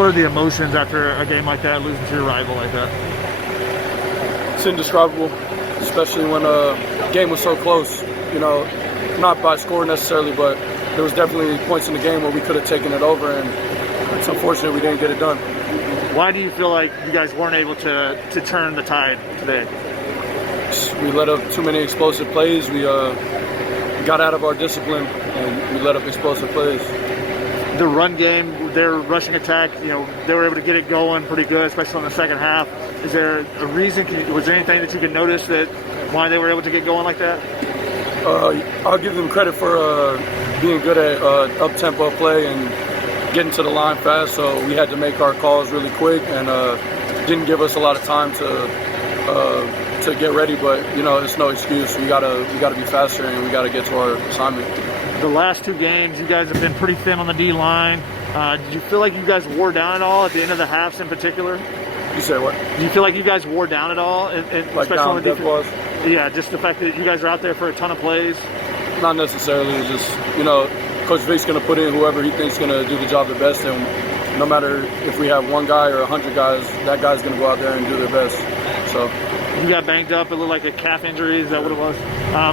what are the emotions after a game like that, losing to your rival like that? It's indescribable, especially when a game was so close. Not by score necessarily, but there was definitely points in the game where we could have taken it over, and it's unfortunate we didn't get it done. Why do you feel like you guys weren't able to turn the tide today? We let up too many explosive plays. We got out of our discipline, and we let up explosive plays. The run game, their rushing attack, they were able to get it going pretty good, especially in the second half. Is there a reason? Was there anything that you could notice that why they were able to get going like that? I'll give them credit for being good at up-tempo play and getting to the line fast. So we had to make our calls really quick, and didn't give us a lot of time to get ready. But it's no excuse. We gotta be faster, and we gotta get to our assignment. The last two games, you guys have been pretty thin on the D-line. Did you feel like you guys wore down at all at the end of the halves in particular? You say what? Do you feel like you guys wore down at all? Like down on the defense? Yeah, just the fact that you guys are out there for a ton of plays? Not necessarily. It's just, Coach Vic's going to put in whoever he thinks is going to do the job the best. And no matter if we have one guy or 100 guys, that guy's going to go out there and do their best. So you got banged up. It looked like a calf injury. Is that what it was?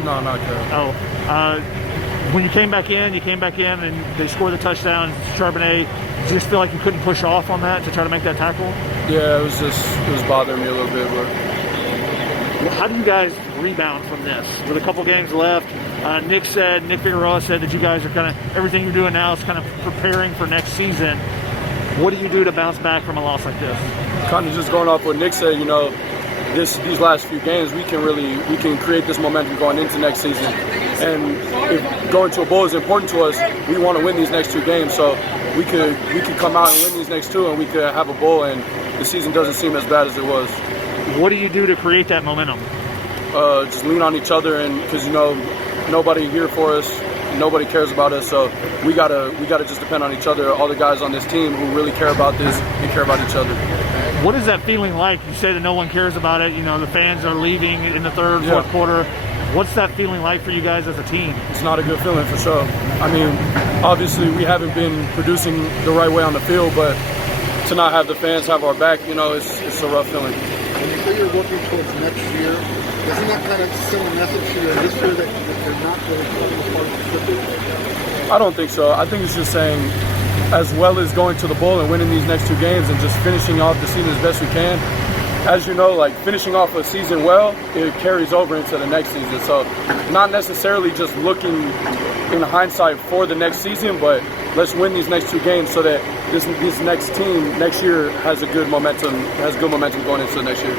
No, not calf. When you came back in, and they scored the touchdown. Charbonnet, did you just feel like you couldn't push off on that to try to make that tackle? Yeah, it was bothering me a little bit. But how do you guys rebound from this? With a couple games left, Nick Figueroa said that you guys are kind of, everything you're doing now is kind of preparing for next season. What do you do to bounce back from a loss like this? Kind of just going off what Nick said, these last few games, we can create this momentum going into next season. And if going to a bowl is important to us, we want to win these next two games. So we could come out and win these next two, and we could have a bowl, and the season doesn't seem as bad as it was. What do you do to create that momentum? Just lean on each other, and because nobody here for us, nobody cares about us, so we gotta just depend on each other. All the guys on this team who really care about this and care about each other. What is that feeling like? You say that no one cares about it. The fans are leaving in the third, fourth quarter. What's that feeling like for you guys as a team? It's not a good feeling for sure. I mean, obviously we haven't been producing the right way on the field, but to not have the fans have our back, it's a rough feeling. When you say you're looking towards next year, doesn't that kind of send a message to you this year that you're not really playing as hard as you should be? I don't think so. I think it's just saying, as well as going to the bowl and winning these next two games and just finishing off the season as best we can. As you know, finishing off a season well, it carries over into the next season. So not necessarily just looking in hindsight for the next season, but let's win these next two games so that this next team next year has good momentum going into the next year.